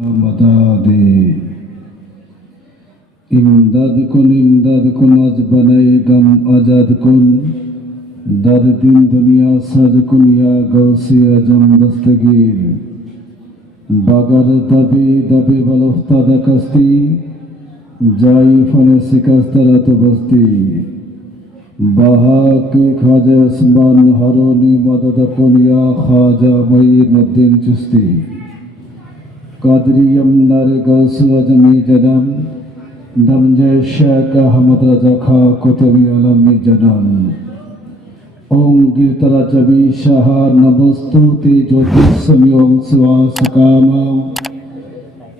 मदादे इमदाद कुन आज बनाए गम आजाद कुन दर्दिन दुनिया सज कुन या गौसे अजम दस्तगीर बागर दबे दबे बलफ्तादा कस्ती जाई फने सिकस्तरा तो बस्ती बहा के खाजा उस्मान हरोनी मदद कुन या खाजा मईनुद्दीन चिश्ती कादरियम नारे गौसु अजमी जन्म दमजे शेख अहमद रजा खा कुतुबी अलमी जन्म ओम गिरतरा जबी शाह नमस्तुति ज्योतिषमि ओम सुवास कामा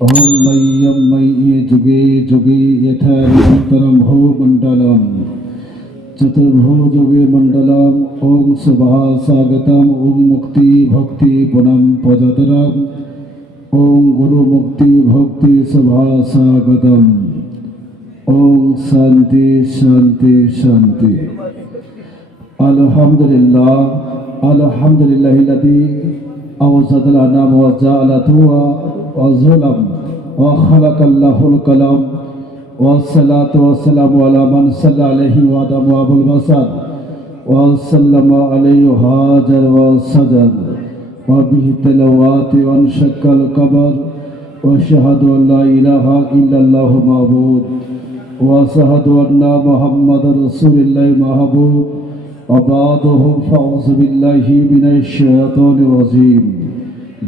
ओम मय्यम मय्ये जुगे जुगे यथारियंतरम हो मंडलम चतुर्भो जुगे मंडलम ओम सुभा स्वागतम ओम मुक्ति भक्ति पुनम पजतरम ओम गुरु मुक्ति भक्ति सभा स्वागतम ओम शांति शांति शांति अल्हम्दुलिल्लाह अल्हम्दुलिल्लाहिल्लज़ी अवजद लना व जअलतु व ज़ुलम व खलक़ल्लाहुल कलम व सलातु व सलामु अला मन सल्ला अलैहि व आदम व अबुल बशर व सल्लम अलैहि हाजर व सजर वबिही तलवाति वनशक्कल कबर वशहदु अल्ला इलाहा इल्लल्लाहु माबूद वशहदु अन्ना मुहम्मदर रसूलुल्लाह महबूब वबादुहु फौज़ु बिल्लाहि मिनश शैतानिर रजीम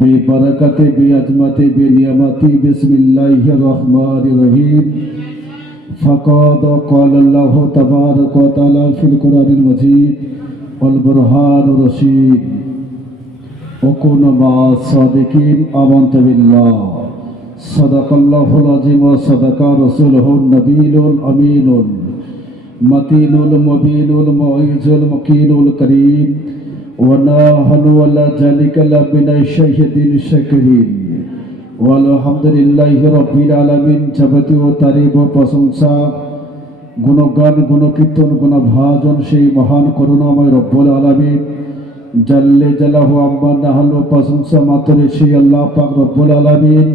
बेबरकति बेअज़मति बेनियामति बिस्मिल्लाहिर रहमानिर रहीम फ़क़द क़ाल अल्लाहु तबारक व तआला फ़िल क़ुरआनिल मजीद वल बुरहानिर रशीद वकुन मास्सादिकीन आमन्तु बिल्लाह सदक़ल्लाहुल अज़ीम व सदक़ा रसूलुहुन नबीयुल अमीनुल मतीनुल मुबीनुल मुइज़ुल मुकीनुल करीम व नहनु अला ज़ालिका लमिनश शाहिदीन शाकिरीन वल्हम्दुलिल्लाहि रब्बिल आलामीन। যাবতীয় তারিফ ও প্রশংসা গুণগান গুণকীর্তন গুণভাজন সেই মহান করুণাময় রব্বুল আলামিন জাল্লে জালাহু আম্মা নাহালু প্রশংসা মাত্র সেই আল্লাহ পাক রব্বুল আলামিন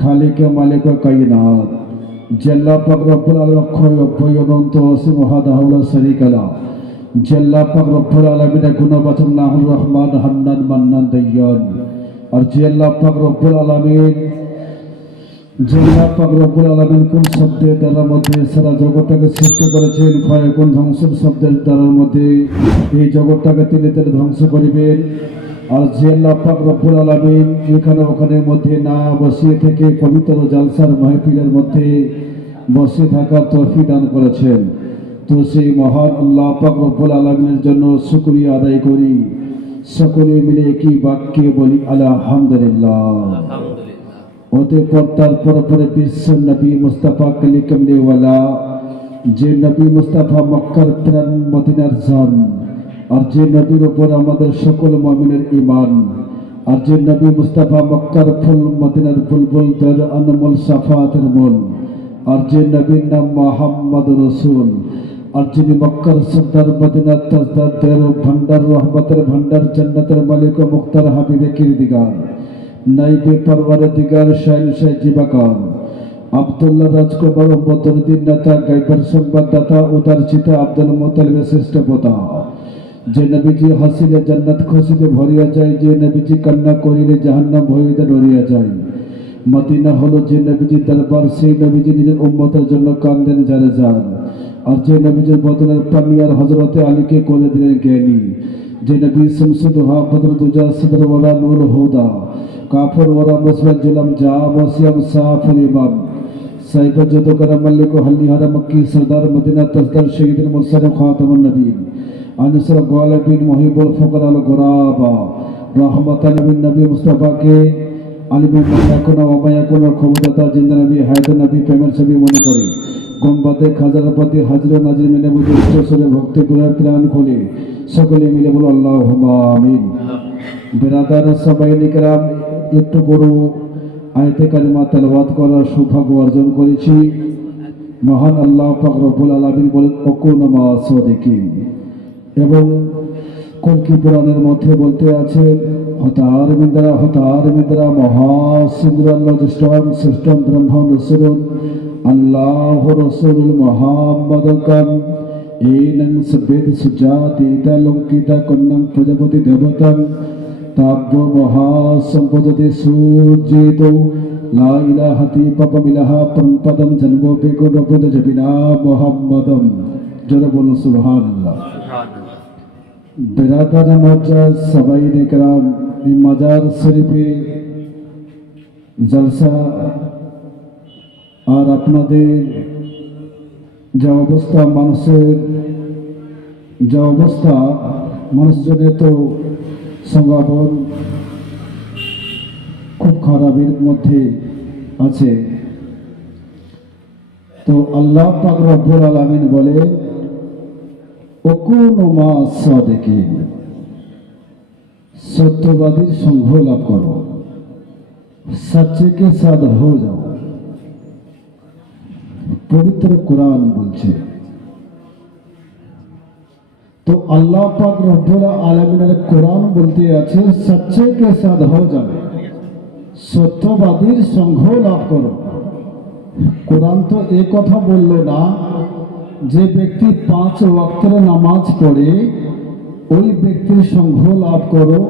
খালিক মালিক কায়নাত যে আল্লাহ পাক রব্বুল আলামিন অক্ষয় অব্যয় অনন্ত অসীম ওয়াহদাহু শারীকা লা যে আল্লাহ পাক রব্বুল আলামিনের গুণবাচক নাম রহমান হান্নান মান্নান দাইয়ান আর যে আল্লাহ পাক রব্বুল আলামিন কোন শব্দের দ্বারার মধ্যে সারা জগৎটাকে সৃষ্টি করেছেন ক্ষয় কোন ধ্বংসের শব্দের দ্বারার মধ্যে এই জগৎটাকে তিনি ধ্বংস করিবেন। আর যে আল্লাহ পাক রব্বুল আলামিন এখানে ওখানের মধ্যে না বসিয়ে থেকে পবিত্র জালসার মাহফিলের মধ্যে বসে থাকার তৌফিক দান করেছেন, তো সেই মহান আল্লাহ পাক রব্বুল আলামিনের জন্য শুকরিয়া আদায় করি। সকলে মিলে একই বাক্যে বলি আলহামদুলিল্লাহ। ওতে পর্দার পরে বিশ্ব নবী মুস্তাফা কালি কমলেওয়ালা যে নবী মুস্তাফা মক্কার প্রাণ মদিনার জান, আর যে নবীর উপর আমাদের সকল মুমিনের ঈমান, আর যে নবী মুস্তাফা মক্কার ফুল মদিনার বুলবুল দর আনমুল সাফাতের মূল, আর যে নবীর নাম মুহাম্মদ রাসূল, আর যিনি মক্কার সরদার মদিনার তাজদার দের ভান্ডার রহমতের ভান্ডার জান্নাতের মালিক ও মুখতার হাবিবে কিরদিগার নাইবে পরওয়ারদিগার শাইন শাহ জীবাকার আব্দুল্লাহ রাজকুমার বদরুদ্দিন নেতা গাইবার সংবাদদাতা উদারচিতা আব্দুল মুতালিবের শ্রেষ্ঠ পোতা, যে নবীজি হাসিলে জান্নাত খুশিতে ভরিয়া যায়, যে নবীজি কান্না করিলে জাহান্নাম ভয়তে ডরিয়া যায়। মদিনা হলো যে নবীজির দরবার, সেই নবীজি নিজের উম্মতের জন্য কান্দেন যারে যান। আর যে নবীজির বদনের পানি আর হযরতে আলীকে করে দিলেন জ্ঞানী, যে নবী শামসুদুহা বদরুদ্দুজা সদর ওয়ালা নূর হুদা কাফর ওয়ারা মুসলিম জুলাম জা ওয়াসিয়াম সাফির ইমাম সাইফ যদুকরা মালিক হল্লিহারা মক্কি সরদার মদিনা তাজদার শহীদুল মুরসালিন খাতামুন নবীন আনসর গালিবিন মুহিবুল ফুকরা আল গুরাবা রহমাতাল লিন নবী মুস্তাফাকে আলিমুল মায়াকুনা ওয়া মায়াকুনার ক্ষমতাতা জিন্দা নবী হায়াতুন নবী প্রেমের ছবি মনে করে গম্বাদে খাজারপতি হাজর নাজির মেনে বুঝে উচ্চস্বরে ভক্তি পুরার প্রাণ খোলে। সকলে মিলে বলো আল্লাহুম্মা আমিন। বিরাদার সাবাইনি کرام একটু বড় আয়াতে কারিমা তেলাওয়াত করার সৌভাগ্য অর্জন করেছি। মহান আল্লাহ পাক রব্বুল আলামিন বলেন ওকুন মা'আস-সাদিকিন, এবং কলকি পুরাণের মধ্যে বলতে আছে হতারমিন্দ্রা মহাসিন্দ্র আল্লাহ জ্যেষ্ঠম শ্রেষ্ঠম ব্রহ্ম রসুল আল্লাহ রসুল মহাম্মদকম এনং সবেদ সুজাতিতা লঙ্কিতা কন্যং প্রজাপতি দেবতম তাব্য মহাসম্পদতে সুজিত লা ইলাহাতি পাপমিলাহা পরমপদম জন্ম বেগুন বুধ জবিনা মোহাম্মদম জোরে বলুন সুবহানাল্লাহ। बिरादर मोहतरम सबाईन कराम मजार शरीफे जलसा और আপনাদের যে অবস্থা মানুষজনের তো সংগঠন খুব খারাপের মধ্যে আছে। তো আল্লাহ পাক রব্বুল আলামিন বলে सत्यवादी संघ लाभ करो, सच्चे के साथ हो जाओ। पवित्र कुरान बोलছে। तो अल्लाह पाक रब्बुल आलमीन कुरान बोलते আছে सच्चे के साथ हो जाओ, सत्यवादी संघ लाभ करो। कुरान तो एक কথা বললো না যে ব্যক্তি 5 ওয়াক্তের নামাজ পড়ে ওই ব্যক্তির সঙ্গ লাভ করো,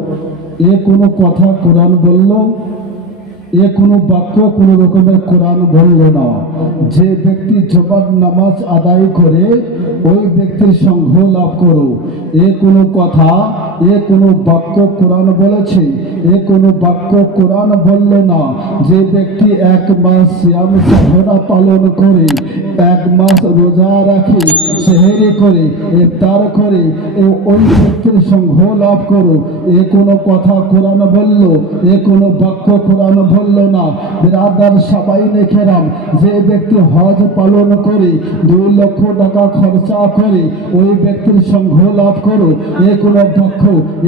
এ কোনো কথা কোরআন বলল? এ কোনো বাক্য কোনো রকমের কোরআন বলল না। যে ব্যক্তি জবাব নামাজ আদায় করে ওই ব্যক্তির সঙ্গ লাভ করো, এ কোনো কথা, এ কোনো বাক্য কোরআন বলেছে? এ কোনো বাক্য কোরআন বলল না। যে ব্যক্তি 1 মাস সিয়াম সাধনা পালন করে, 1 মাস রোজা রাখে, সেহরি করে, ইফতার করে, ওই ব্যক্তির সঙ্গ লাভ করো, এ কোনো কথা কোরআন বলল? এ কোনো বাক্য কোরআন বলল না। বিরাদার সাবাইনে কেরাম, যে ব্যক্তি হজ পালন করে 2 লক্ষ টাকা খরচা করে ওই ব্যক্তির সঙ্গ লাভ করো, এ কোনো বাক্য,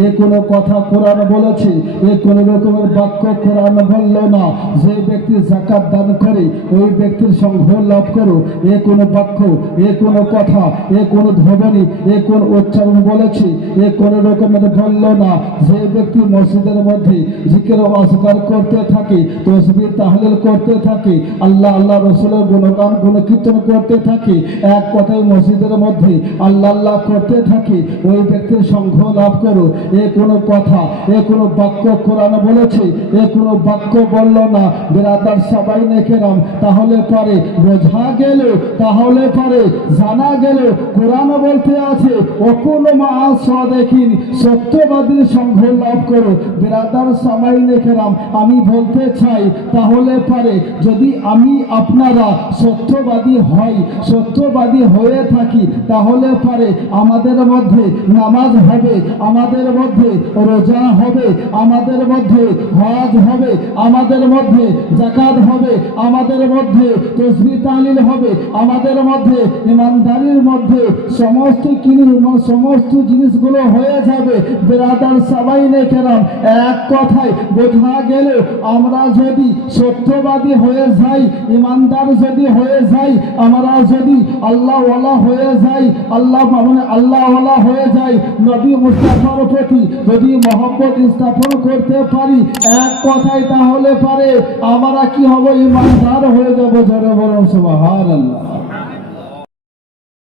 এ কোনো কথা কোরআন বলেছে? এ কোনো রকমের বাক্য কোরআন বলল না। যে ব্যক্তি যাকাত দান করে ওই ব্যক্তির সঙ্গ লাভ করো, এ কোনো বাক্য, এ কোনো কথা, এ কোনো ধ্বনি, এ কোন উচ্চারণ বলেছে? এ কোনো রকমের বলল না। যে ব্যক্তি মসজিদের মধ্যে জিকির ও আসকার করতে থাকে, তসবিহ তাহলিল করতে থাকে, আল্লাহ আল্লাহ রাসূলের গুণগান গুণকীর্তন করতে থাকে, এক কথায় মসজিদের মধ্যে আল্লাহ আল্লাহ করতে থাকে, ওই ব্যক্তির সঙ্গ লাভ করো। এ কোনো কথা, এ কোনো বাক্য কোরআন বলেছে? এ কোনো বাক্য বলল না। বিরাদার সাবাইনে কেরাম, তাহলে পারে বোঝা গেল, তাহলে পারে জানা গেল কোরআন বলতে আছে অকুল মা সাদিকিন, সত্যবাদীর সঙ্গ লাভ করো। বিরাদার সাবাইনে কেরাম, আমি বলতে চাই তাহলে পারে যদি আমি আপনারা সত্যবাদী হই, সত্যবাদী হয়ে থাকি, তাহলে পারে আমাদের মধ্যে নামাজ হবে, আমাদের মধ্যে রোজা হবে, আমাদের মধ্যে হজ হবে, আমাদের মধ্যে যাকাত হবে, আমাদের মধ্যে তাসবিহ তাহলিল হবে, আমাদের মধ্যে ইমানদারির মধ্যে সমস্ত জিনিসগুলো হয়ে যাবে। বিরাদার সাবাইনে কেরাম, এক কথায় বোঝা গেল আমরা যদি সত্যবাদী হয়ে যাই, ইমানদার যদি হয়ে যাই, আমরা যদি আল্লাহওয়ালা হয়ে যাই, আল্লাহওয়ালা হয়ে যাই, নবী মুস্তাফার প্রতি যদি মহব্বত স্থাপন করতে পারি, এক কথায় তাহলে পারে আমরা কি হব? ইমানদার হয়ে যাব। জোরে বলুন সুবহানাল্লাহ।